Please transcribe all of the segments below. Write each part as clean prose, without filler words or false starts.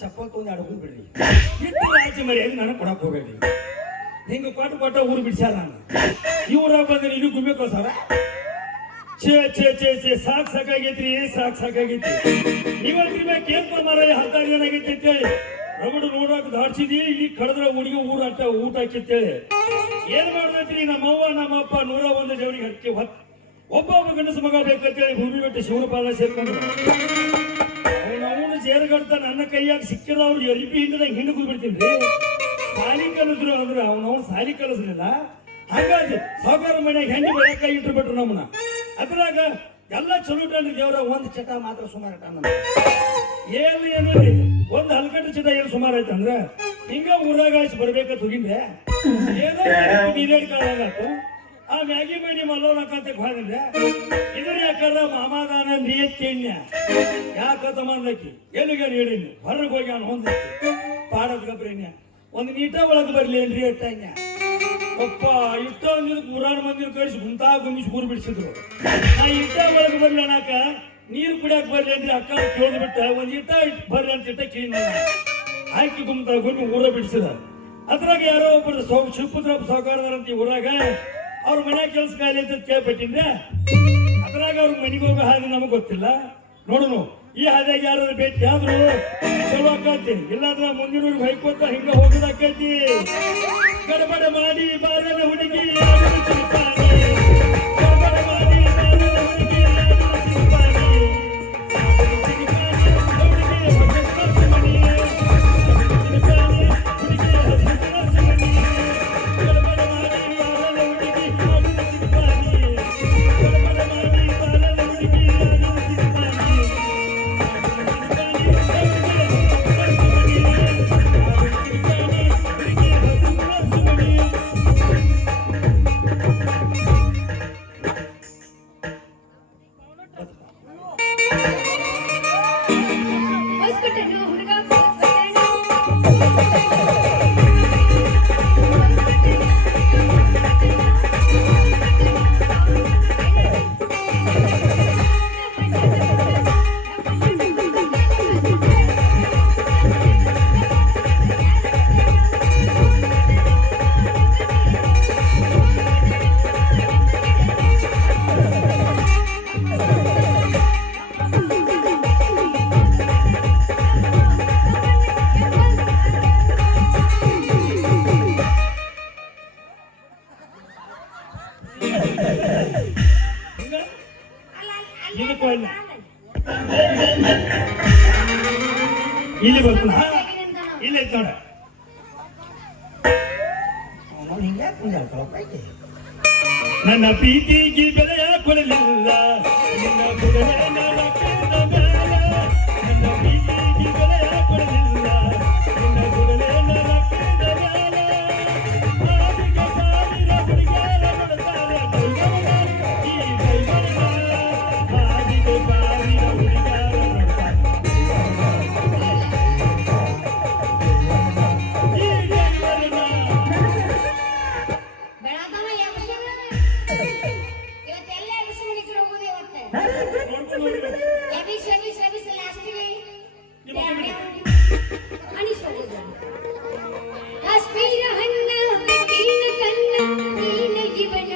ಚಪ್ಪಲ್ ತೊಂದು ಆಡ್ಕೊಂಡ್ ಬಿಡ್ರಿ ಇಟ್ಟು ರಾಜ್ಯ ಮರ್ಯಾದೆ ನನಗೆ ಕೊಡಕ್ ಹೋಗ್ಬೇಡಿ ಹಿಂಗ ಕೊಟ್ಟ ಊರು ಬಿಡ್ಸ್ಯಾರ ನಾನು ಇವ್ರ ಬಂದ್ರೆ ಇದು ಗುಮ್ಮೆ ಕಳ್ಸಾರ ಛೇ ಸಾಕಾಗೈತ್ರಿ ಸಾಕಾಗೈತಿ ಇವತ್ತಿ ಮ್ಯಾಗ ಕೇಳ್ಪ ಮರ ಹತ್ತಾರು ಜನ ಆಗೈತಿ ಅಂತೇಳಿ ರಗಡು ನೋಡಕ್ ದಾಡ್ಸಿದಿ ಇಲ್ಲಿ ಕಡದ್ರ ಹುಡುಗಿ ಊಟ ಹಾಕಿತ್ತೇಳಿ ಏನ್ ಮಾಡ್ದೈತ್ರಿ ನಮ್ಮವ್ವ ನಮ್ಮಪ್ಪ 101 ದೇವರಿಗೆ ಹತ್ತಿ ಒಬ್ಬೊಬ್ಬ ಗಂಡಸ ಮಗ ಬೇಕಂತೇಳಿ ಭೂಮಿ ಬಿಟ್ಟು ಶಿವನ ಪಾದ ಸೇರ್ಕೊಂಡ್ರು ಅವನು ಸೇರ್ಗಡ್ತ ನನ್ನ ಕೈಯಾಗ ಸಿಕ್ಕಿದವ್ರು ಎಲ್ಪಿ ಹಿಂದಾಗ ಹಿಂದಕ್ಕೆ ಬಿಡ್ತೀನಿ ಸಾಲಿ ಕಲಿದ್ರು ಅಂದ್ರೆ ಅವನವನು ಸಾಲಿ ಕಲಿಸ್ಲಿಲ್ಲ ಹಾಗಾಗಿ ಸಾವುಕಾರ ಮನೆಯಾಗ ಹೆಣ್ಣು ಬೆಳಕಾಯಿ ಇಟ್ಟು ಬಿಟ್ರು ನಮ್ಮನ್ನ ಅದ್ರಾಗ ಎಲ್ಲ ಚಲೋ ಇಟ್ಟಾನ್ರಿ ದೇವ್ರ ಒಂದ್ ಚಟ ಮಾತ್ರ ಸುಮಾರು ಇಟ್ಟಾನ ಏನ್ರಿ ಒಂದ್ ಹಲ್ಕಟ್ಟು ಚಟ ಏನು ಸುಮಾರು ಐತೆ ಅಂದ್ರೆ ಹಿಂಗ ಊರಾಗ ಆಯ್ತು ಬರ್ಬೇಕಂತ ಹೋಗಿಂದೆ ಏನೋ ನೀರೇಡ್ ಕಾಲಾಗತ್ತು ಆ ಮ್ಯಾಗಿ ಮಾಡಿ ಮಲ್ಲೋರ್ ಹಾಕಂತ ಹೋದ್ರೆ ಇದ್ರ ಯಾಕಂದ್ರ ಮಾಮಾದಾನ ನೀತ್ಯ ಯಾಕಂತ ಮಾಡ್ಲಕ್ಕಿ ಎಲ್ಲಿಗಾರ ಹೇಳಿನಿ ಹೊರಗೆ ಹೋಗಿ ಅವ್ನು ಹೊಂದಕ್ಕೆ ಪಾಡದ ಗಬ್ರಿನ್ಯ ಒಂದು ನೀಟ ಒಳಗೆ ಬರ್ಲಿ ಏನ್ರಿ ಎಟ್ಟಂಗ ಒಪ್ಪ ಇಟ್ಟ ನೂರಾರು ಮಂದಿನ ಕಳಿಸಿ ಗುಮ್ಮಿಸಿ ಊರು ಬಿಡಿಸಿದ್ರು ಆ ಇಟ್ಟ ಒಳಗೆ ಬರ್ಲಿ ಅನ್ನಕ ನೀರು ಕುಡಿಯಕ್ ಬರ್ಲಿ ಅಂದ್ರೆ ಅಕ್ಕ ಕೇಳ್ದು ಬಿಟ್ಟ ಒಂದ್ ಇಟ್ಟ ಬರ್ಲಿ ಅಂತ ಇಟ್ಟ ಕೀನ ಹಾಕಿ ಗುಮ್ಮಿ ಊರ ಬಿಡಿಸಿದ ಅದ್ರಾಗ ಯಾರೋ ಒಬ್ಬರು ಶಿವಪುತ್ರಪ್ಪ ಸಾವುಕಾರದಾರಂತ ಈ ಊರಾಗ ಅವ್ರ ಮನೆ ಕೆಲಸ ಕಾಯಿಲೆ ಅಂತ ಕೇಳ್ಬಿಟ್ಟಿದ್ರೆ ಅದ್ರಾಗ ಅವ್ರ ಮನೆಗೆ ಹೋಗೋ ಹಾದಿ ನಮಗ್ ಗೊತ್ತಿಲ್ಲ ನೋಡುನು ಈ ಹಾದಿಯಾಗ ಯಾರು ಭೇಟಿ ಆದ್ರು ಚಲೋ ಆಕತಿ ಇಲ್ಲಾಂದ್ರ ಮುಂದಿನೂರಿಗೆ ಹೊಯ್ಕೋತ ಹಿಂಗ ಹೋಗೋದಾಕೈತಿ ಗಡಬಡ ಮಾಡಿ ಬಾರದ ಹುಡುಗಿ ಗಡಬಡ ಮಾಡಿ ಬಾರದ ಹುಡುಗಿ ಇಲ್ಲಿ ಬರ್ತಾನ ಇಲ್ಲಿ ನೋಡ ನನ್ನ ಪ್ರೀತಿಗೆ ಬೆಲೆಯ ಕೊಡಲಿಲ್ಲ ನಿನ್ನ ನನ್ನ ಪ್ರೀತಿಗೆ ಬೆಲೆಯ ಕೊಡಲಿಲ್ಲ ನಿನ್ನ ಗುಡಲೆ ಕಾಶ್ಮೀರ ಹಣ್ಣ ಕಣ್ಣ ನೀನ ಜೀವನ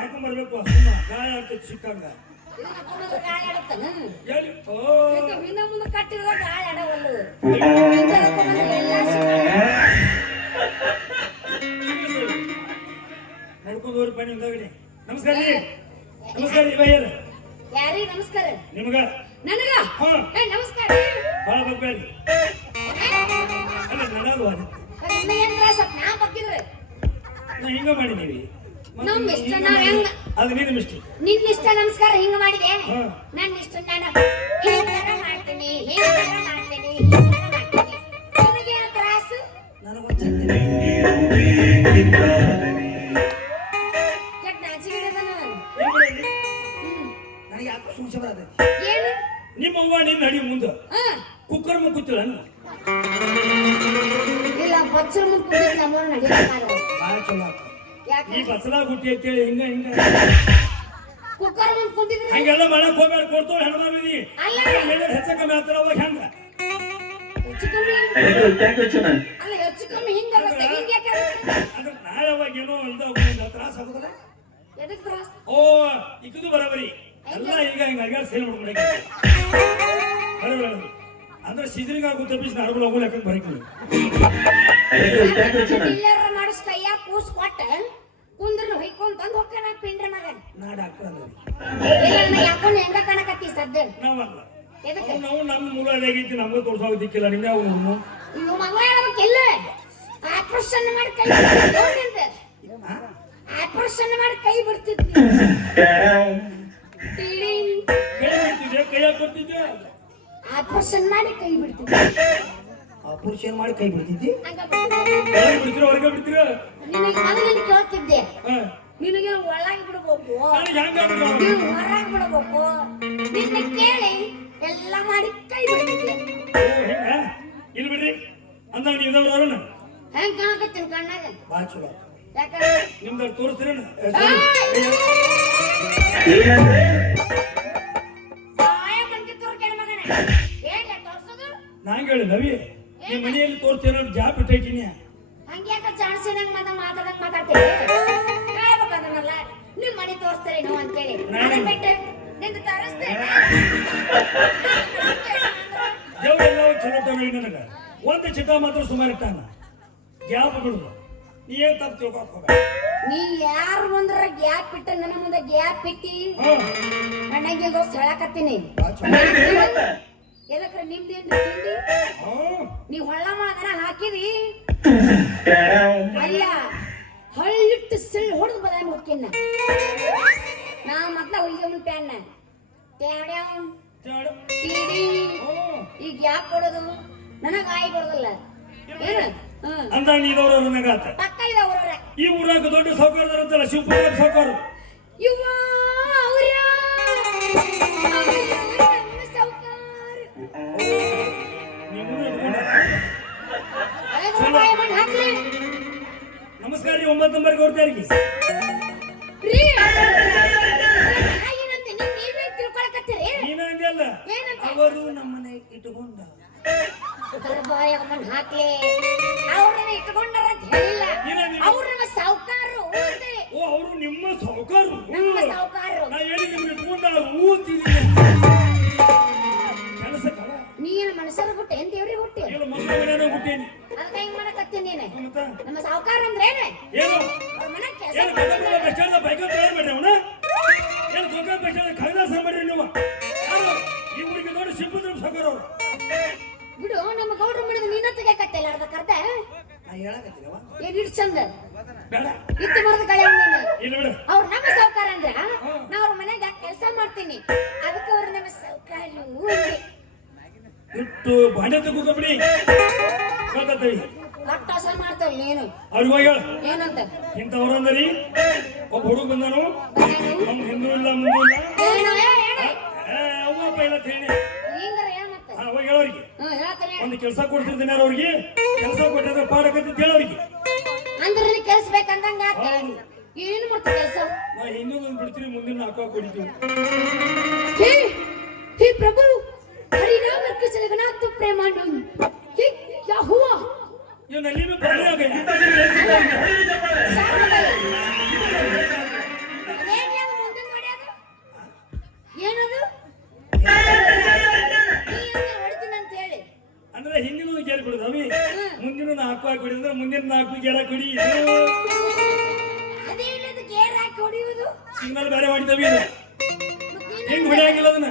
ಹಾಕೊಂಡ್ಬರ್ಬೇಕು ಗಾಯ ಆಗ್ತದೆ ಸಿಕ್ಕಂಗ ಮುಂದೆ ಕಟ್ಟಿರೋ ಗಾಳಿ ಆಡವಲ್ಲು ನಡ್ಕೊಂಡು ಹೋಗ್ರಿ ಬನ್ನಿ ಹಿಂದಾಗಡೆ ನಮಸ್ಕಾರ ರೀ ನಮಸ್ಕಾರ ರೀ ಬಯ್ಯರ್ ಯಾರೀ ನಮಸ್ಕಾರ ನಿಮಗ ನನಗ ನಮಸ್ಕಾರ ಭಾಳ ಬಗ್ಬೇಡ್ರಿ ಅಲ್ಲ ನಡಲ್ವ ನಾ ಬಗ್ಗಿದ್ರೆ ನಾ ಹಿಂಗ ಮಾಡಿದೀವಿ ನಮ್ ಇಷ್ಟ ನಾವ್ ಹೆಂಗ ಅದು ನಿನ್ನ ಮಿಸ್ಟೇಕ್ ನಿನ್ನ ಇಷ್ಟ ನಮಸ್ಕಾರ ಹಿಂಗ ಮಾಡಿದೆ ನನ್ನ ಇಷ್ಟ ನಾನು ಹಿಂಗಾರ ಮಾಡ್ತೀನಿ ಹಿಂಗಾರ ಮಾಡ್ತೀನಿ ಹಿಂಗಾರ ಮಾಡ್ತೀನಿ ನಿನಗೆ ತ್ರಾಸು ನನಗೊಂದು ಕೆಟ್ಟ ನಾಚಿಕೆ ಹಿಡಿದನ ನನಗೆ ಯಾಕೆ ಸೂಚ ಬರದೆ ಏನು ನಿಮ್ಮ ಅವ್ವ ನಿನ್ನ ನಡಿ ಮುಂದೆ ಕುಕ್ಕರ್ ಮುಂದೆ ಕೂತಿಲ್ಲ ಇಲ್ಲ ಬಚ್ಚರ ಮುಂದೆ ಕೂತಿಲ್ಲ ನಮ್ಮವ್ರು ನಡಿಯಲ್ಲ ಭಾಳ ಚಲೋ ಆತ ಈ ಬಸಲ ಗುಟ್ಟಿ ಅಂತೇಳಿ ಹಿಂಗ ಹಿಂಗ ಕುಕ್ಕರ್ ಮುಂದೆ ಕೂತಿದ್ರೆ ಹಂಗೆಲ್ಲ ಮಾಡಕ್ ಹೋಗ್ಬೇಡ ಕೊಡ್ತೋಳು ಹೆಣ್ಮಗಿನಿ ಹೆಚ್ಚ ಕಮ್ಮಿ ಆಗ್ತಾರ ಅವಾಗ ಹೆಂಗ ಹೆಚ್ಚು ಕಮ್ಮಿ ಅಲ್ಲ ಹೆಚ್ಚು ಕಮ್ಮಿ ಹಿಂಗಾಗುತ್ತೆ ಹಿಂಗೆ ಅಂದ್ರೆ ನಾಳೆ ಅವಾಗ ಏನೋ ಇದಾಗ ತ್ರಾಸ ಆಗುದಲ್ಲ ಎದಕ್ ತ್ರಾಸ ಓ ಇಕ್ಕದು ಬರಬರಿ ಎಲ್ಲ ಈಗ ಹಿಂಗ ಅಗ್ಯಾರ ಸೇಲ್ ಮಾಡ್ಬಿಡಕ್ಕೆ ಬರಬರಿ ಅಂದ್ರೆ ಸೀಸನಿಗೆ ಆಗುತ್ತೆ ಬಿಸಿ ನಾರ್ಮಲ್ ಹೋಗೋ ಲೆಕ್ಕ ಬರೀತೀನಿ ಇಲ್ಲಾರ ಮಾಡಿಸ್ ಕೈಯ ಕೂಸ್ ಕೊಟ್ಟ ಕುಂದ್ರನ ಹೊಯ್ಕೊಂಡ್ ತಂದು ಹೋಗ್ತಾನ ಪಿಂಡ್ರ ಮಗನ್ ನಾ ಡಾಕ್ಟರ್ ಅಲ್ಲ ಇಲ್ಲ ಯಾಕೊಂಡು ಹೆಂಗ ಕಾಣಕತ್ತಿ ಸದ್ದ ನಾವಲ್ಲ ಎದಕ್ಕೆ ನಾವು ನಮ್ಮ ಮೂಲ ಹೇಗಿತ್ತು ನಮ್ಗೆ ತೋರ್ಸೋದಿಕ್ಕಿಲ್ಲ ನಿಮ್ಗೆ ಅವು ಇವ್ ಮಗ ಹೇಳ್ಬೇಕಿಲ್ಲ ಆಪರೇಷನ್ ಮಾಡಿ ಕೈ ಬಿಡ್ತಿದ್ದ ಆಪರೇಷನ್ ಮಾಡಿ ಕೈ ಬಿಡ್ತಿದ್ವಿ ಕೈ ಬಿಡ್ತಿದ್ದೆ ಕೈ ಹಾಕೊಡ್ತಿದ್ದೆ ಆಪರೇಷನ್ ಮಾಡಿ ಕೈ ಬಿಡ್ತಿದ್ದೆ ಆಪರೇಷನ್ ಮಾಡಿ ಕೈ ಬಿಡ್ತಿದ್ದಿ ಹಂಗ ಬಿಡ್ತೀರ ಹೊರಗೆ ಬಿಡ್ತೀರ ನಿನಗೆ ಮೊದಲು ಕೇಳ್ತಿದ್ದೆ ನಿನಗೆ ಒಳಗೆ ಬಿಡ್ಬೇಕು ನೀವು ಹೊರಗೆ ಬಿಡ್ಬೇಕು ನಿನ್ನ ಕೇಳಿ ಎಲ್ಲ ಮಾಡಿ ಕೈ ಬಿಡ್ತಿದ್ದೆ ಇಲ್ಲಿ ಬಿಡ್ರಿ ಅಂದಾಗ ನೀವು ಇದ್ದವ್ರು ಹೆಂಗ್ ಕಾಣಕತ್ತೀನಿ ಕಣ್ಣಾಗ ಭಾಳ ಚಲೋ ಯಾಕಂದ್ರೆ ನಿಮ್ದು ತೋರಿಸ್ತೀರೇನು ನಂಗೆ ಹೇಳಿ ನವಿ ನಿಮ್ಮ ಮನೆಯಲ್ಲಿ ತೋರಿಸ್ತೇನೆ ಜಾಬ್ ಇಟ್ಟಿನಿ ಹಂಗ್ಯಾಕ ಚಾನ್ಸಿನಂಗ್ ಮಾತಾಡಕ್ ಮಾತಾಡ್ತೀವಿ ಹೇಳ್ಬೇಕಂದ್ರಲ್ಲ ನಿಮ್ ಮನೆ ತೋರಿಸ್ತಾರೇನು ಅಂತೇಳಿ ಬಿಟ್ಟು ನಿಂದು ತರಿಸ್ತೇನೆ ದೇವರೆಲ್ಲ ಚಲೋ ತಗೊಳ್ಳಿ ನನಗೆ ಒಂದು ಚಿಟ ಮಾತ್ರ ಸುಮಾರು ಇಟ್ಟಾನ ಗ್ಯಾಪ್ ಬಿಡುದು ನೀ ಏನ್ ತಪ್ಪು ತಿಳ್ಕೊಕ್ ಹೋಗ ನೀ ಯಾರು ಬಂದ್ರ ಗ್ಯಾಪ್ ಇಟ್ಟ ನನ್ನ ಮುಂದೆ ಗ್ಯಾಪ್ ಇಟ್ಟಿ ನನಗೆ ದೋಸ್ತ ಹೇಳಕತ್ತೀನಿ ಎದಕ್ರ ನಿಮ್ದೇನ್ ತಿಂಡಿ ನೀವ್ ಹೊಳ್ಳ ಮಾಡನ ಹಾಕಿರಿ ಅಲ್ಲ ಹಳ್ಳಿಟ್ಟು ಸಿಳ್ ಹೊಡೆದು ಬದಾಮಿ ಹೋಗ್ಕಿನ್ನ ನಾ ಮೊದ್ಲ ಹೊಯ್ಗೆ ಮುಟ್ಟೆ ಅಣ್ಣ ಈಗ ಯಾಕೆ ಕೊಡೋದು ನನಗ ಆಯಿ ಕೊಡೋದಿಲ್ಲ ಏನು ಅಂದ ನೀದವ್ರ ನನಗಾತ ಪಕ್ಕ ಇದೆ ಊರವ್ರ ಈ ಊರಾಗ ದೊಡ್ಡ ಸಾವುಕಾರದಾರಂತಲ್ಲ ಶಿವಪ್ರತಾಪ್ ಸಾವುಕಾರ ಇವ್ವ ಅವ್ರ ನಮಸ್ಕಾರ ರೀ 9 ನಂಬರ್ಗೆ ಹೊರತಾರಿಗೆ ನೀನಂದಲ್ಲ ಅವರು ನಮ್ಮನೆ ಇಟ್ಟುಕೊಂಡ ಹಾಕ್ಲಿ ಅವ್ರನ್ನ ಇಟ್ಕೊಂಡಾರ ಅಂತ ಹೇಳಿಲ್ಲ ಅವ್ರ ನಮ್ಮ ಸಾವುಕಾರರು ಓ ಅವರು ನಿಮ್ಮ ಸಾವುಕಾರರು ನಮ್ಮ ಸಾವುಕಾರರು ನಾ ಹೇಳಿ ನಿಮ್ಗೆ ಇಟ್ಕೊಂಡಾರ ಕೆಲಸಕ್ಕ ನೀನು ಮನುಷ್ಯರ ಹುಟ್ಟೆ ಏನ್ ದೇವ್ರಿಗೆ ಹುಟ್ಟಿ ಇಲ್ಲ ಮಕ್ಕಳ ಹುಟ್ಟೇನಿ ಅದಕ್ಕೆ ಹೆಂಗ್ ಮಾಡಕತ್ತೀನಿ ನೀನು ನಮ್ಮ ಸಾವುಕಾರ ಅಂದ್ರೆ ಏನು ಅವ್ರ ಮನೆ ಏನು ಕನ್ನಡ ಬೆಸ್ಟಾದ ಬೈಕ್ ತಯಾರು ಮಾಡ್ರಿ ಅವನ ಏನು ಗೋಕಾ ಬೆಸ್ಟಾದ ಖೈದಾಸ ಮಾಡ್ರಿ ನೀವು ಈ ಊರಿಗೆ ನೋಡಿ ಶಿವಪುತ್ರ ಸಾವುಕಾರ ಅವರು ಬಿಡು ನಮ್ಮ ಗೌಡ್ರು ಮಾಡಿದ ನೀನ ತೆಗೆಕತ್ತಿಲ್ಲ ಅರ್ಧ ಕರ್ದ ನಾ ಹೇಳಕತ್ತೀನವ ಏನ್ ಇಡ್ ಚಂದ ಬೇಡ ಇತ್ತು ಬರದ ಕಳೆ ನೀನು ಇಲ್ಲ ಬಿಡು ಅವ್ರ ನಮ್ಮ ಸೌಕಾರ ಅಂದ್ರ ನಾ ಅವ್ರ ಮನೆಗ ಕೆಲಸ ಮಾಡ್ತೀನಿ ಅದಕ್ಕೆ ಅವ್ರ ನಮ್ಮ ಸೌಕಾರು ಇಟ್ಟು ಬಾಂಡೆ ತಗೋಬಿಡಿ ಮಾತಾಡ್ತೀವಿ ಕಟ್ಟಾಸ ಮಾಡ್ತಾವ ನೀನು ಅವ್ರಿಗೆ ಹೋಗಿ ಹೇಳ ಏನಂತ ಇಂಥವ್ರಂದರಿ ಒಬ್ಬ ಹುಡುಗ ಬಂದನು ನಮ್ ಹಿಂದೂ ಇಲ್ಲ ಮುಂದೂ ಇಲ್ಲ ಏನು ಹೇಳಿ ಅವ್ವಪ್ಪ ಇಲ್ಲ ಹೇಳಿ ಹಿಂಗ್ರ ಏನಂತ ಹೋಗಿ ಹೇಳೋರಿಗೆ ಹೇಳ್ತಾನೆ ಒಂದು ಕೆಲಸ ಕೊಡ್ತಿರ್ತೀನಿ ಅವ್ರಿಗೆ ಕೆಲಸ ಕೊಟ್ಟಿದ್ರೆ ಪಾಡಕಂತ ಹೇಳೋರಿಗೆ ಅಂದ್ರೆ ನೀ ಕೆಲಸ ಬೇಕಂದಂಗ ಏನು ಮಾಡ್ತೀವಿ ಕೆಲಸ ನಾ ಇನ್ನೊಂದು ಬಿಡ್ತೀವಿ ಮುಂದಿನ ಹಾಕೋ ಕೊಡಿತೀವಿ ಹೇ ಹೇ ಪ್ರಭು हरिनाम कृष्ण जगन्नाथ प्रेमानंद ये क्या हुआ ये नली में पानी आ गया ಏನದು ಅಂದ್ರೆ ಹಿಂದಿನ ಗೇರ್ ಬಿಡುದು ಅವಿ ಮುಂದಿನ ನಾಲ್ಕು ಹಾಕಿ ಹೊಡಿದ್ರೆ ಮುಂದಿನ ನಾಲ್ಕು ಗೇರ್ ಹಾಕಿ ಹೊಡಿ ಅದೇನದು ಗೇರ್ ಹಾಕಿ ಹೊಡಿಯುವುದು ಸಿಗ್ನಲ್ ಬೇರೆ ಮಾಡಿದವಿ ಹಿಂಗ್ ಹೊಡಿಯಾಗಿಲ್ಲ ಅದನ್ನ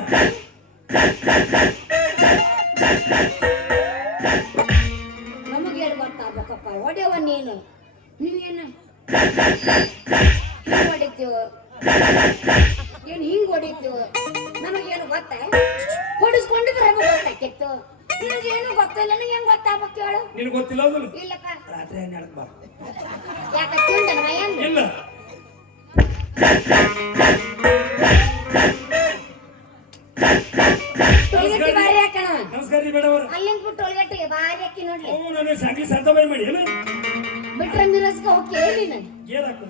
ನಮಗೇನು ಗೊತ್ತಾಗಬೇಕಪ್ಪ ಹೊಡೆಯವ ನೀನು ನೀವೇನು ಹೊಡಿತೀವ ಏನು ಹಿಂಗ್ ಹೊಡಿತೀವ ನಮಗೇನು ಗೊತ್ತ ಹೊಡಿಸ್ಕೊಂಡಿದ್ರೆ ನಮಗೆ ಗೊತ್ತಾಕಿತ್ತು ನಿನಗೇನು ಗೊತ್ತಿಲ್ಲ ನನಗೆ ಹೆಂಗ್ ಗೊತ್ತಾಗಬೇಕು ಹೇಳು ನಿನಗೆ ಗೊತ್ತಿಲ್ಲ ಅದು ಇಲ್ಲಪ್ಪ ರಾತ್ರಿ 12 ಬಾ ಯಾಕೆ ತಿಂದನ ಮೈಯಂದು ಇಲ್ಲ ಟೋಲ್ಗೇಟ್ ಬಾರಿ ಹಾಕಣ ನಮಸ್ಕಾರ ರೀ ಮೇಡಮ್ ಅಲ್ಲಿಂದ ಬಿಟ್ಟು ಟೋಲ್ಗೇಟಿಗೆ ಬಾರಿ ಹಾಕಿ ನೋಡ್ಲಿ ನಾನು ಸಾಕಿ ಸಂತ ಬಾಯಿ ಮಾಡಿ ಏನು ಬಿಟ್ರೆ ಮಿರಸ್ಗೆ ಹೋಗಿ ನೀನು ಗೇರ್ ಹಾಕು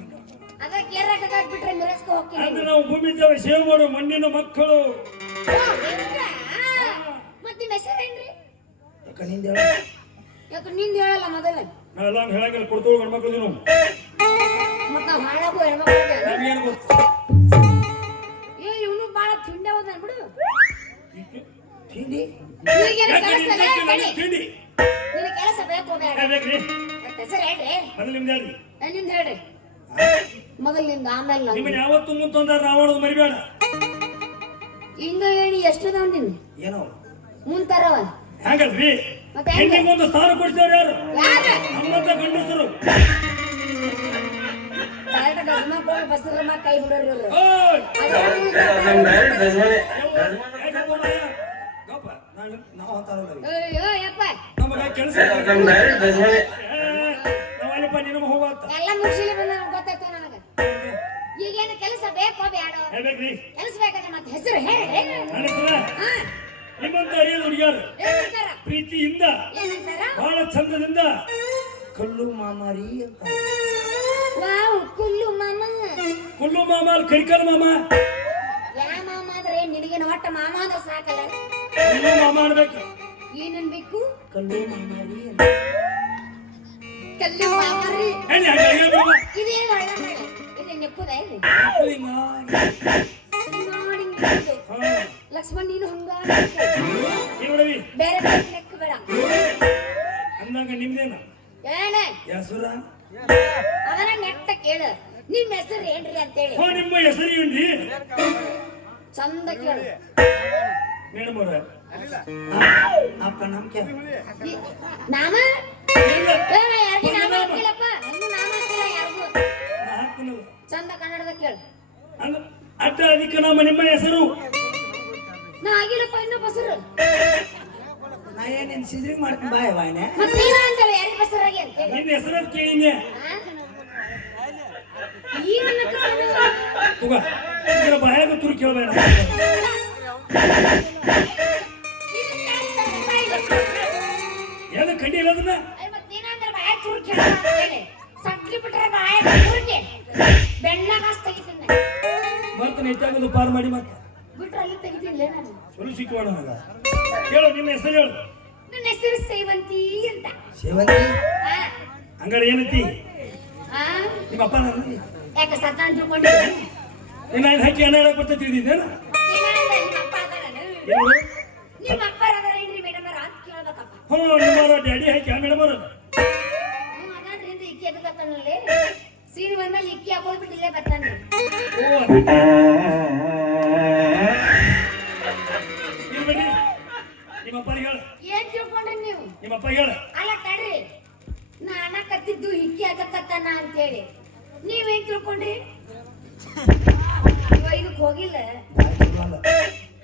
ಅದ ಗೇರ್ ಹಾಕಕ್ ಬಿಟ್ರೆ ಮಿರಸ್ಗೆ ಹೋಗಿ ಅಂದ್ರೆ ನಾವು ಭೂಮಿ ದೇವ ಸೇವೆ ಮಾಡೋ ಮಣ್ಣಿನ ಮಕ್ಕಳು ಮತ್ತೆ ಹೆಸರೇನ್ರಿ ನಿಂದ ಯಾಕೆ ನಿಂದ ಹೇಳಲ್ಲ ಮೊದಲ ನಾವೆಲ್ಲ ಹೇಳಂಗಿಲ್ಲ ಕೊಡ್ತೇವೆ ಗಂಡು ಮಕ್ಕಳು ನಾವು ಮತ್ತ ನಾವು ಹಾಳಾಗು ಹೆಣ್ಮಕ್ಳು ನಮ್ಗೇನು ಗೊತ್ತು ಏ ಇವನು ಬಾಳ ತಿಂಡೆ ಹೋದ ಬಿಡು ತಿಂಡಿ ಈಗೇನು ಕೆಲಸ ಬೇಡ ತಿಂಡಿ ನಿನ್ನ ಕೆಲಸ ಬೇಕು ಬೇಡ ಬೇಕ್ರಿ ಹೆಸರು ಹೇಳ್ರಿ ಮೊದಲು ನಿಮ್ದು ಹೇಳ್ರಿ ನಿಂದ ಹೇಳ್ರಿ ಮೊದಲಿಂದ ಆಮೇಲೆ ನಂದು. ನಿಮ್ಮನ್ನ ಯಾವತ್ತು ಮುಂತೊಂದ ರಾವಣದ ಮರಿಬೇಡ ಹಿಂಗ ಹೇಳಿ ಎಷ್ಟದ ನಿನ್ನ ಏನೋ ಮುಂತಾರವ ಹಾಗಲ್ರಿ ಮತ್ತೆ ಹೆಂಗೆ? ಹೆಣ್ಣಿಗೆ ಒಂದು ಸ್ಥಾನ ಕೊಡ್ತೇವ್ರಿ ಯಾರು ಯಾರು ನಮ್ಮಂತ ಗಂಡಸರು ಡೈರೆಕ್ಟ್ ಗಜಮಾಕೋಳಿ ಬಸರಮ್ಮ ಕೈ ಬಿಡೋರು ಇವ್ರು. ಓಯ್ ಅದು ಗಪ್ಪ ನಾವು ಅಂತಾರಲ್ಲ ಅಯ್ಯೋ ಯಪ್ಪ ನಮಗ ಕೆಲಸ ನಾವಲ್ಲಪ್ಪ ನಿನ್ನ ಹೋಗತ್ತ ಎಲ್ಲ ಮುಗಿಸಿಲಿ ಬಂದ ಗೊತ್ತಾಯ್ತು ನನಗ ಈಗೇನು ಕೆಲಸ ಬೇಕೋ ಬೇಡೋ ಹೇಳ್ಬೇಕ್ರಿ ಕೆಲಸ ಬೇಕಾದ್ರೆ ಮತ್ತೆ ಹೆಸರು ಹೇಳಿ ನನ್ನ ಹೆಸರ ಹಾ ನಿಮ್ಮಂತ ಅರಿಯಲ್ ಹುಡುಗಿಯರು ಏನಂತಾರ ಪ್ರೀತಿಯಿಂದ ಏನಂತಾರ ಬಹಳ ಚಂದದಿಂದ ಕಲ್ಲು ಮಾಮಾರಿ ಅಂತ ವಾವ್ ಕುಲ್ಲು ಮಾಮ ಕುಲ್ಲು ಮಾಮ ಕರಿಕಲ್ ಮಾಮ ಯಾ ಮಾಮ ಆದ್ರೆ ನಿನಗೇನು ಒಟ್ಟ ಮಾಮ ಅಂದ್ರೆ ಸಾಕಲ್ಲ ಕಲ್ಲು ಮಾಮ ಅನ್ಬೇಕು ಏನನ್ಬೇಕು ಕಲ್ಲು ಮಾಮಾರಿ ಕಲ್ಲು ಮಾಮರಿ ಹೇಳಿ ಹಾಗೆ ಇದೇನು ಅಲ್ಲ ಇದು ನೆಪ್ಪುದ ಇದು ಲಕ್ಷ್ಮಣ್ ನೀನು ಹಂಗ ನೋಡವಿ ಬೇರೆ ಬೇರೆ ನೆಕ್ಕ ಬೇಡ ಅಂದಾಗ ನಿಮ್ದೇನ ಏನೇ ಹೆಸರ ಅದನ್ನ ನೆಟ್ಟ ಕೇಳು ನಿಮ್ ಹೆಸರು ಏನ್ರಿ ಅಂತೇಳಿ ಹೋ ನಿಮ್ಮ ಹೆಸರು ಏನ್ರಿ ಚಂದ ಕೇಳು ಮೇಡಮ್ ಅವ್ರ ಅಪ್ಪ ನಮ್ಗೆ ನಾಮ ಇಲ್ಲ ಯಾರಿಗೆ ನಾಮ ಹಾಕಿಲ್ಲಪ್ಪ ಇನ್ನು ನಾಮ ಹಾಕಿಲ್ಲ ಯಾರಿಗೂ ಹಾಕ್ತೀನಲ್ಲ ಚಂದ ಕನ್ನಡದ ಕೇಳು ಅಡ್ಡ ಅದಕ್ಕೆ ನಮ್ಮ ನಿಮ್ಮ ಹೆಸರು ನಾ ಆಗಿಲ್ಲಪ್ಪ ಇನ್ನೂ ಬಸರು ನಾ ಏನೇನು ಸಿದ್ರಿಂಗ್ ಮಾಡ್ತೀನಿ ಬಾಯ್ ಬಾಯ್ನೆ ಮತ್ತೆ ನೀನ ಅಂತಲ್ಲ ಯಾರಿಗೆ ಬಸರಾಗಿ ಅಂತ ನಿನ್ನ ಹೆಸರು ಕೇಳಿದ್ನೆ ಈ ನನ್ನ ತುಗ ಇದರ ಬಾಯಾಗ ತುರು ಕೇಳಬೇಡ ಏನು ಕಡ್ಡಿ ಇರೋದನ್ನ ಮತ್ತೆ ನೆಚ್ಚಾಗದು ಪಾರ್ ಮಾಡಿ ಮತ್ತೆ ಬಿಟ್ರೆ ಅಲ್ಲಿ ತೆಗಿತಿಲ್ಲ ನಾನು ಸುರು ಸಿಕ್ಕುವ ನನಗ ಹೇಳು ನಿನ್ನ ಹೆಸರು ಹೇಳು ನನ್ನ ಹೆಸರು ಸೇವಂತಿ ಅಂತ ಸೇವಂತಿ ಆ, ಹಂಗಾರೆ ಏನೈತಿ ಆ, ನಿಮ್ಮ ಅಪ್ಪ ನಾನು ಯಾಕೆ ಸತ್ತ ಅಂತ ತಿಳ್ಕೊಂಡಿದ್ದೆ ನಿನ್ನ ಏನು ಹಾಕಿ ಅನ್ನ ಹೇಳಕ್ ಬರ್ತಾ ತಿಳಿದಿದ್ದೇನ ನಿಮ್ಮ ಅಪ್ಪ ಅದಾರನ? ಏನು ನಿಮ್ಮ ಅಪ್ಪ ಅದಾರ ಏನ್ರಿ ಮೇಡಮ್ ಅಂತ ಕೇಳ್ಬೇಕಪ್ಪ ಹ್ಞೂ ನಿಮ್ಮರ ಡ್ಯಾಡಿ ಹಾಕಿ ಮೇಡಮ್ ಅವರು ಅದಾನ್ರಿ ಅಂತ ಇಕ್ಕಿ ಎದಕತ್ತಾನಲ್ಲಿ ಸೀರೆ ಬಂದ್ಮೇಲೆ ಇಕ್ಕಿ ಹಾಕೋದ್ಬಿಟ್ಟು ಇಲ್ಲೇ ಬರ್ತಾನ್ರಿ ಓ ನೀವು ಬನ್ನಿ ನಿಮ್ಮ ಅಪ್ಪನಿಗೆ ಹೇಳು ಏನ್ ತಿಳ್ಕೊಂಡ್ರಿ ನೀವು ನಿಮ್ಮ ಅಪ್ಪ ಹೇಳು ಅಲ್ಲ ತಡ್ರಿ ನಾ ಅಣ್ಣ ಕತ್ತಿದ್ದು ಇಕ್ಕಿ ಹಾಕತ್ತಾನ ಅಂತೇಳಿ ನೀವೇನ್ ತಿಳ್ಕೊಂಡ್ರಿ ಇವ ಇದಕ್ ಹೋಗಿಲ್ಲ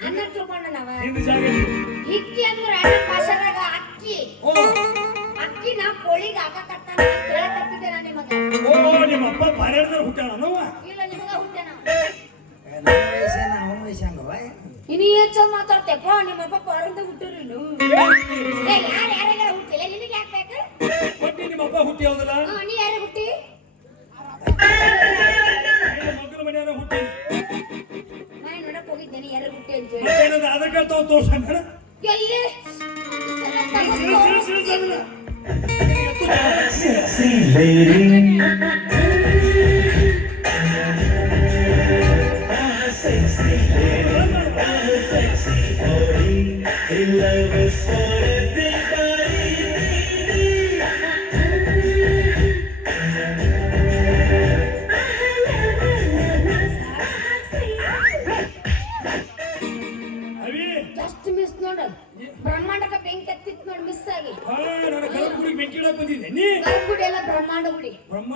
ಅನ್ನ ತಿಳ್ಕೊಂಡ ನಾವ ಹಿಂದ ಜಾಗ ಹಿಕ್ಕಿ ಅಂದ್ರ ಅಣ್ಣ ಭಾಷಾದಾಗ ಅಕ್ಕಿ ಓ ಅಕ್ಕಿನ ಕೋಳಿಗೆ ಹಾಕಕತ್ತಾನ ಕೇಳಕತ್ತಿದ್ದೆ ನಾನು ನಿಮಗ ಓ ನಿಮ್ಮ ಅಪ್ಪ ಬಾರ್ಯಾರ್ದಾರ ಹುಟ್ಟಾನವ ಇಲ್ಲ ನಿಮಗ ಹುಟ್ಟೆನ ನಮ್ಮ ವಯಸ್ಸೇನ ಅವನ ವಯಸ್ಸಂಗವ ಇನ್ನು ಹೆಚ್ಚು ಮಾತಾಡ್ತೇಪ್ಪ ನಿಮ್ಮಪ್ಪ ಪಾರಿಂದ ಹುಟ್ಟಿರಿಲ್ಲ ಯಾರ್ಯಾರ ಹುಟ್ಟಿಲ್ಲ ನಿನಗೆ ಯಾಕೆ ಬೇಕು ಒಟ್ಟಿ ನಿಮ್ಮ ಅಪ್ಪ ಹುಟ್ಟಿ ಹೌದಲ್ಲ ನೀ ಯಾರೇ ಹುಟ್ಟಿ ಮಕ್ಕಳ ಮನೆಯನ್ನ ಹುಟ್ಟಿ ನಾನು ನೋಡಕ್ ಹೋಗಿದ್ದೇನೆ ಯಾರು ಹುಟ್ಟಿ ಅಂತ ಹೇಳಿ ಮತ್ತೇನದ ಆಧಾರ್ ಕಾರ್ಡ್ ತಗೊಂಡು ತೋರ್ಸಂಗ ಎಲ್ಲಿ ಅವಿ ಜಸ್ಟ್ ಮಿಸ್ ನೋಡು ಬ್ರಹ್ಮಾಂಡಕ್ಕೆ ಬೆಂಕಿ ಹತ್ತಿತ್ತು ನೋಡಿ ಮಿಸ್ ಆಗಿ ನನ್ನ ಕಲರ್ ಗುಡಿಗೆ ಬೆಂಕಿ ಇಡಕ್ ಬಂದಿದ್ದೆ ನೀ ಗುಡಿ ಎಲ್ಲ ಬ್ರಹ್ಮಾಂಡ ಗುಡಿ ಬ್ರಹ್ಮ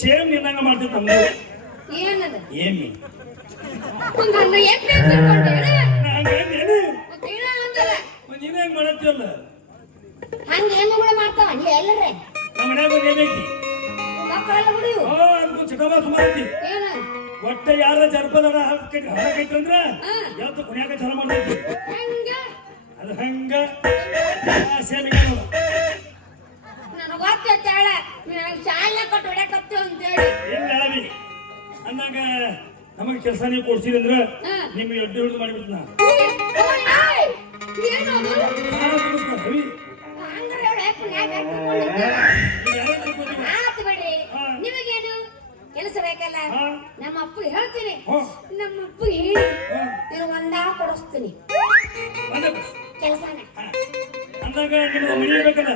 ಸೇಮ್ ನಿನ್ನಂಗ ಮಾಡ್ತಿದ್ದ ನಮ್ದು ಏನದ ಏಮಿ ನನ್ನ ಏನ್ ತಿಳ್ಕೊಂಡೆ ಹಂಗೇನು ಮತ್ತೆ ಇಲ್ಲ ಅಂದಲ್ಲ ನೀನೇ ಹೆಂಗ್ ಮಾಡತ್ತೀವಲ್ಲ ಹಂಗ ಹೆಣ್ಣುಗಳು ಮಾಡ್ತಾವ ನೀ ಎಲ್ಲರೇ ನಮ್ಮ ಮನ್ಯಾಗ ಒಂದು ಏನೈತಿ ಮಕ್ಕಳೆಲ್ಲ ಬಿಡು ಅದಕ್ಕೊಂದು ಚಿಕ್ಕಮ್ಮ ಸುಮಾರು ಐತಿ ಏನ ಒಟ್ಟ ಯಾರ ಜನಪದ ಹಾಕೈತಂದ್ರ ಯಾವತ್ತು ಕೊನೆಯಾಗ ಚಲ ಮಾಡ್ತೈತಿ ಹಂಗ ಅದು ಹಂಗ ಸೇಮಿಗ ನೋಡ ನನಗೆ ಗೊತ್ತಾಳ ಶಾಲೆ ಕೊಟ್ಟು ಹೊಡ್ಯಾಕತ್ತು ಅಂತೇಳಿ ಏನ್ ಹೇಳವಿ ಅಂದಾಗ ನಮಗೆ ಕೆಲಸ ನೀವು ಕೊಡ್ಸಿರಿ ಅಂದ್ರ ನಿಮ್ಗೆ ಎಡ್ಡು ಹಿಡಿದು ಮಾಡಿಬಿಟ್ಟು ನಾ ಏನದು ರವಿ ಹಂಗಾರೆ ಅವಳು ಯಾಕೆ ಬೆಕ್ಕೊಂಡಿದ್ದೆ ಆತು ಬಿಡ್ರಿ ನಿಮಗೇನು ಕೆಲಸ ಬೇಕಲ್ಲ ನಮ್ಮ ಅಪ್ಪ ಹೇಳ್ತೀನಿ ನಮ್ಮ ಅಪ್ಪ ಹೇಳಿ ನಾನು ಒಂದಾ ಕೊಡಿಸ್ತೀನಿ ಕೆಲಸನ ಅಂದಾಗ ನಿಮ್ಗೆ ಮನಿ ಬೇಕಲ್ಲ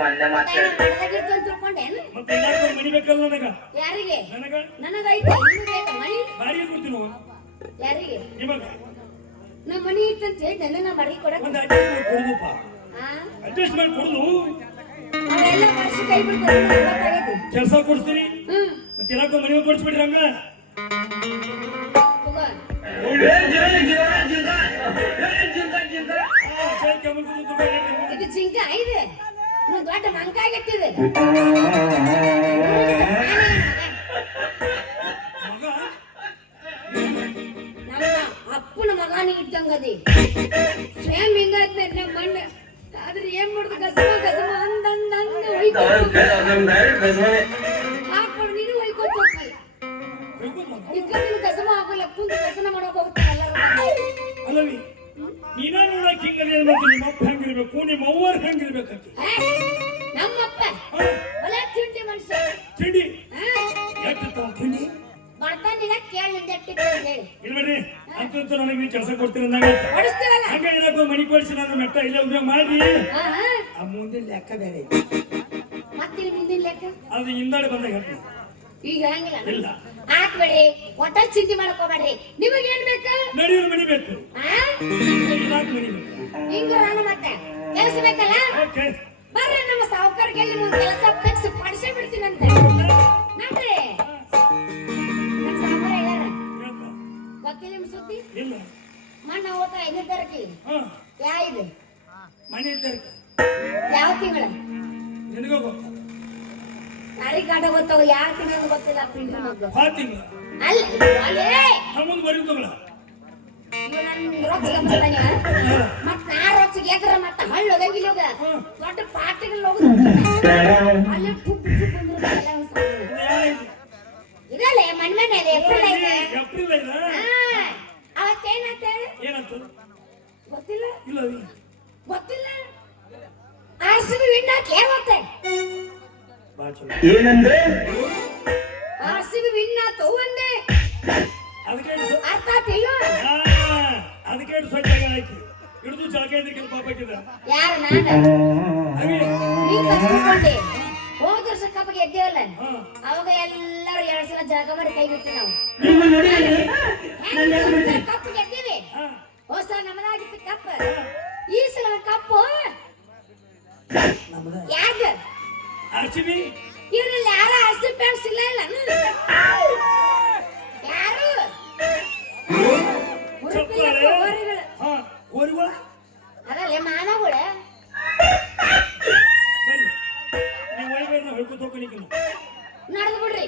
ಮಾಡದಾಗಿತ್ತು ಅಂತ ತಿಳ್ಕೊಂಡೇನು ಮತ್ತೆ ಎಲ್ಲಾರ್ಗೂ ಮನಿ ಬೇಕಲ್ಲ ನನಗ ಯಾರಿಗೆ ನನಗ ನನಗೈತೆ ನಿಮ್ಗೆ ಬೇಕಾ ಮನಿ ಬಾಡಿಗೆ ಕೊಡ್ತೀನಿ ನಾವು ಯಾರಿಗೆ ನಿಮಗ ನಮ್ಮ ಮನಿ ಇತ್ತಂತ ಹೇಳಿ ನನ್ನ ಬಾಡಿಗೆ ಕೊಡಕ್ ಒಂದು ಅಡ್ಜಸ್ಟ್ ಮಾಡಿ ಕೊಡುದಪ್ಪ ಹಾ ಅಡ್ಜಸ್ಟ್ ಮಾಡಿ ಕೊಡುದು ಅವೆಲ್ಲ ವರ್ಷ ಕೈ ಬಿಡ್ತಾರೆ ಗೊತ್ತಾಗೈತಿ ಕೆಲಸ ಕೊಡಿಸ್ತೀರಿ ಮತ್ತೆ ಎಲ್ಲಾರ್ಗೂ ಮನಿ ಕೊಡಿಸ್ಬಿಡ್ರಿ ಹಂಗ ತಗೋ ಇದು ಜಿಂಕ ಇದೆ ನೀವು ದೊಡ್ಡ ಮಂಕಾಗಿಟ್ಟಿದೆ ಮಗ ನಮ್ಮ ಅಪ್ಪನ ಮಗನ ಇದ್ದಂಗದಿ ಸೇಮ್ ಹಿಂಗಾದ್ನೆ ನಮ್ಮ ಮಣ್ಣ ಆದ್ರೆ ಏನ್ ಮಾಡುದು ಗಸಮ ಅಂದಂದ ಹಾಕೊಂಡು ನೀನು ಹೊಯ್ಕೊತ ಹೋಗಿ ಈಗ ನೀನು ಗಸಮ ಹಾಕಲ್ಲ ಕುಂತು ಗಸನ ಮಾಡಕ್ ಹೋಗ್ತಾರೆ ಎಲ್ಲರೂ ಅಲ್ಲವಿ ನೀನ ನೋಡಕ್ ಹಿಂಗದೆ ಮತ್ತೆ ನಿಮ್ಮ ಅಪ್ಪ ಹೆಂಗಿರ್ಬೇಕು ನಿಮ್ಮ ಅವ್ವರ್ ಹೆಂಗಿರ್ಬೇಕಂತ ನಮ್ಮಪ್ಪ ಒಳ್ಳೆ ತಿಂಡಿ ಮನುಷ್ಯ ತಿಂಡಿ ಎಷ್ಟು ತಿಂಡಿ ಬಡತನಿಗ ಕೇಳಿಂದ ಎಟ್ಟಿತ್ತು ಅಂತ ಹೇಳಿ ಇಲ್ಲ ಬಿಡ್ರಿ ಅಂತಂತ ನನಗೆ ನೀವು ಕೆಲಸ ಕೊಡ್ತೀರಿ ಅಂದಾಗ ಹೊಡಿಸ್ತೀವಲ್ಲ ಹಂಗ ಏನಾದ್ರು ಮನಿ ಕೊಡಿಸಿ ನಾನು ಮೆಟ್ಟ ಇಲ್ಲ ಉದ್ಯೋಗ ಮಾಡಿ ಹಾ ಹಾ ಆ ಮುಂದಿನ ಲೆಕ್ಕ ಬೇರೆ ಐತಿ ಮತ್ತೆ ಮುಂದಿನ ಲೆಕ್ಕ ಅದು ಹಿಂದಾಡಿ ಬಂದಾಗ ಹೇಳ್ತೀನಿ ಈಗ ಹಂಗಿಲ್ಲ ಇಲ್ಲ ಹಾಕ್ಬೇಡ್ರಿ ಒಟ್ಟ ಚಿಂತೆ ಮಾಡಕ್ ಹೋಗ್ಬೇಡ್ರಿ ನಿಮಗೆ ಏನ್ ಬೇಕು ನಡೆಯೋರು ಮನಿ ಬೇಕು ಇರಾಕ್ ಮನಿ ಬೇಕು ಹಿಂಗ ನಾನು ಮತ್ತೆ ಕೆಲಸ ಬೇಕಲ್ಲ ಓಕೆ ಬರ್ರಿ ನಮ್ಮ ಸಾವುಕಾರಕ್ಕೆ ಇಲ್ಲಿ ಮುಂದೆ ಕೆಲಸ ಫಿಕ್ಸ್ ಮಾಡಿಸೇ ಬಿಡ್ತೀನಂತೆ ನೋಡ್ರಿ ನಮ್ಮ ಸಾವುಕಾರ ಹೇಳ್ಯಾರ ಗೊತ್ತಿಲ್ಲ ನಿಮ್ ಸುದ್ದಿ ಇಲ್ಲ ಮಣ್ಣ ಹೋತ 5ನೇ ತಾರೀಕಿಗೆ ಯಾ ಇದೆ ಮನೆ ಇದ್ದಾರೆ ಯಾವ ತಿಂಗಳ ನಿನಗ ಗೊತ್ತ ತಾರೀಖ್ ಕಾಟ ಗೊತ್ತಾವ ಯಾವ ತಿಂಗಳ ಗೊತ್ತಿಲ್ಲ ಪಿಂಡ್ರಿ ಮಗ್ಗ ಆ ತಿಂಗಳು ಅಲ್ಲ ಅಲ್ಲೇ ನಾ ಮುಂದೆ ಬರೀ ತಗೊಳ ಇವ ನನ್ನ ರೊಚ್ಚಿಗೆ ಬರ್ತಾನೆ ಮತ್ ನಾ ರೊಚ್ಚಿಗೆ ಯಾಕ್ರ ಮತ್ತ ಹಳ್ಳ ಹೋಗಂಗಿಲ್ಲ ಹೋಗ ದೊಡ್ಡ ಪಾರ್ಟಿಗೆ ಹೋಗುದು ಅಲ್ಲಿ ಟುಪ್ ಟುಪ್ ಅಂದ್ರೆ ಇದಲ್ಲೇ ಮನ್ಮನೆ ಇದೆ ಏಪ್ರಿಲ್ ಐತೆ ಏಪ್ರಿಲ್ ಐದ ಅವತ್ತೇನಾತ ಏನಂತ ಗೊತ್ತಿಲ್ಲ ಇಲ್ಲ ಗೊತ್ತಿಲ್ಲ RCB ವಿನ್ ಆಕೆ ಯಾವತ್ತೆ ಏನಂದ್ರೆ RCB ವಿನ್ ಆತು ಒಂದೇ ಅದಕ್ಕೆ ಅರ್ಥ ಆತಿಲ್ಲ ಅದಕ್ಕೆ ಸ್ವಚ್ಛ ಆಯ್ತು ಹಿಡಿದು ಜಾಗ ಪಾಪ ಯಾರು ನೀ ತಗೊಂಡೆ ಹೋದ ವರ್ಷ ಕಪ್ಪಿಗೆ ಎದ್ದೇವಲ್ಲ ಅವಾಗ ಎಲ್ಲರೂ 2 ಸಲ ಜಾಗ ಮಾಡಿ ಕೈ ಬಿಟ್ಟು ನಾವು ಕಪ್ಪಿಗೆ ಎದ್ದೀವಿ ಹೋದ ನಮ್ಮದಾಗಿತ್ತು ಕಪ್ ಈ ಸಲ ಕಪ್ಪು ಯಾಕ RCB ಇವ್ರಲ್ಲಿ ಯಾರ ಸಿಲ್ಲ ಇಲ್ಲ ಯಾರು ಚಪ್ಪಾಳೆ. ಹೋರಿಗಳು ಹಾ ಹೋರಿಗಳ ಅದಲ್ಲೇ ಮಾನಗಳ ಬನ್ನಿ ನೀವು ಒಯ್ಬೇಡ ನಾವು ಹೇಳ್ಕೊತ ಹೋಗ್ಲಿಕ್ಕೆ ನಡೆದು ಬಿಡ್ರಿ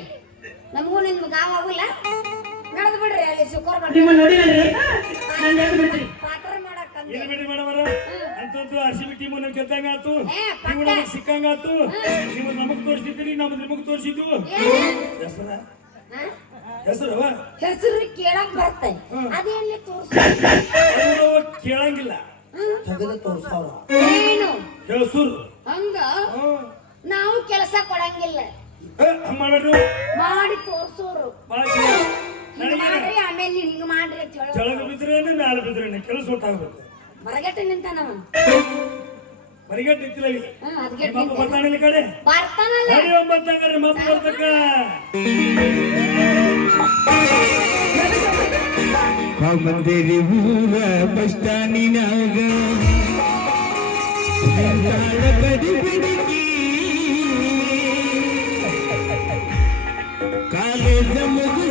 ನಮಗೂ ನಿಮ್ ಗಾವ ಆಗುಲ್ಲ ನಡೆದು ಬಿಡ್ರಿ ಅಲ್ಲಿ ಶುಕ್ರವಾರ ನಿಮ್ಮ ನೋಡಿರಲ್ರಿ ನಾನು ಹೇಳ್ ಬಿಡ್ತೀನಿ ಪಾತ್ರ ಮಾಡಕ್ಕಂದ್ರೆ ಏನು ಬಿಡಿ ಮೇಡಮ್ ಅಂತಂದು RCB ಟೀಮ್ ನಮ್ಗೆ ಗೆದ್ದಂಗ ಆತು ಏ, ನೀವು ನಮಗೆ ಸಿಕ್ಕಂಗ ಆತು ನೀವು ನಮಗ್ ತೋರಿಸಿದ್ರಿ ನಮ್ದು ನಿಮಗ್ ತೋರಿಸಿದ್ವು ಹೆಸರ ಹೆಸರವ ಹೆಸರು ಕೇಳಕ್ ಬರ್ತೈ ಅದೇಲ್ಲಿ ತೋರ್ಸ ಕೇಳಂಗಿಲ್ಲ ತೆಗೆದು ತೋರ್ಸವ್ರ ಏನು ಹೆಸರು ಹಂಗ ನಾವು ಕೆಲಸ ಕೊಡಂಗಿಲ್ಲ ಮಾಡ್ರು ಮಾಡಿ ತೋರ್ಸೋರು ಭಾಳ ಹಿಂಗ್ ಮಾಡ್ರಿ ಆಮೇಲೆ ನೀವ್ ಹಿಂಗ್ ಮಾಡ್ರಿ ಅಂತ ಹೇಳೋ ಕೆಳಗೆ ಬಿದ್ರೇನೆ ಮ್ಯಾಲೆ ಬಿದ್ರೇನೆ ಕೆಲಸ ಹೊಟ್ಟಾಗ್ಬೇಕು ಹೊರಗಟ್ಟೆ ನಿಂತ ನಾವು ಹೊರಗಡೆ ನಿಂತಿಲ್ಲ ಅದಕ್ಕೆ ಮಪ್ಪ ಬರ್ತಾನಿಲ್ಲ ಈ ಕಡೆ ಬರ್ತಾನಲ್ಲ ಸರಿ 9 ಹಂಗಾರೆ ಮಪ್ಪ ಬರ್ತಕ್ಕ ಮಂದಿರಿ ಊರ ಬಸ್ ಸ್ಟ್ಯಾಂಡಿನಾಗ ಕಡಿ ಬಿಡಿಕಿ ಕಾಲೇಜ ಮುಗಿಸಿ